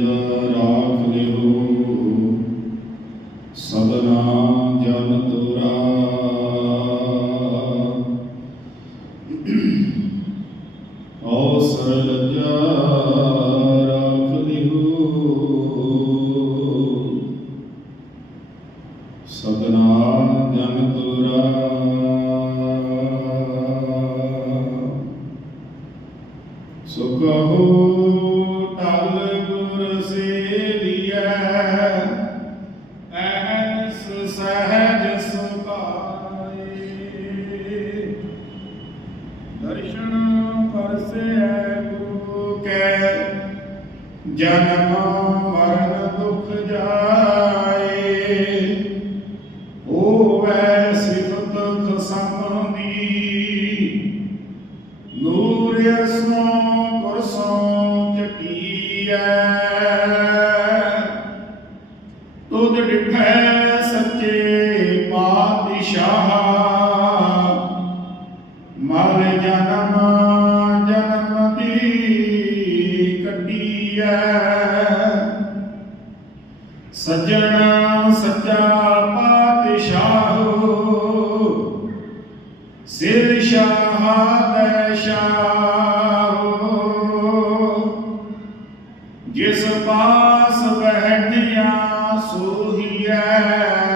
ਰਾਖ ਲਿਓ। ਸਦਨਾ ਜਨ ਤੁਰਾ। ਔਸਰ ਲਜਾ ਰਾਖ ਪਰਸੈ ਗੁਰੂ ਕੈ। ਜਨਮ ਮਰਨ ਦੁਖ ਜਾਏ। ਕੱਟੀਐ ਸੱਜਣ ਸੱਚਾ ਪਾਤਸ਼ਾਹ ਸਿਰ ਸ਼ਾਹ ਸ਼ਾਹ ਜਿਸ ਪਾਸ ਬਹਿਠਿਆ ਸੋਹੀਐ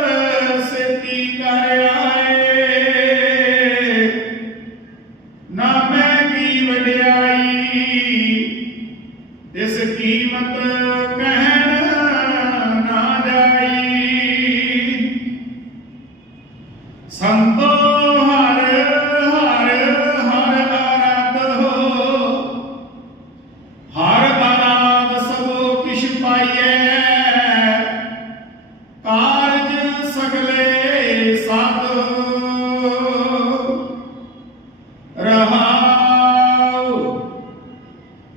ਮੈਂ ਵਡਿਆਈ। ਇਸ ਕੀਮਤ ਕਹਿਣ ਨਾ ਜਾਈ। ਸੰਤੋ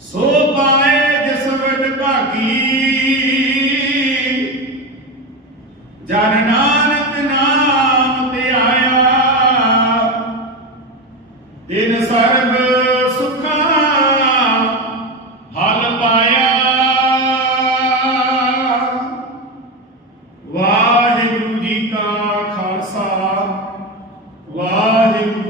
ਸੋ ਪਾਏ ਜਿਸ ਵਿੱਚ ਭਾਗੀ। ਜਨ ਨਾਨਕ ਨਾਮ ਤੇ ਆਇਆ। ਤਿਨ ਸਰਬ ਸੁਖਾਂ ਹਲ ਪਾਇਆ। ਵਾਹਿਗੁਰੂ ਜੀ ਕਾ ਖਾਲਸਾ, ਵਾਹਿਗੁਰੂ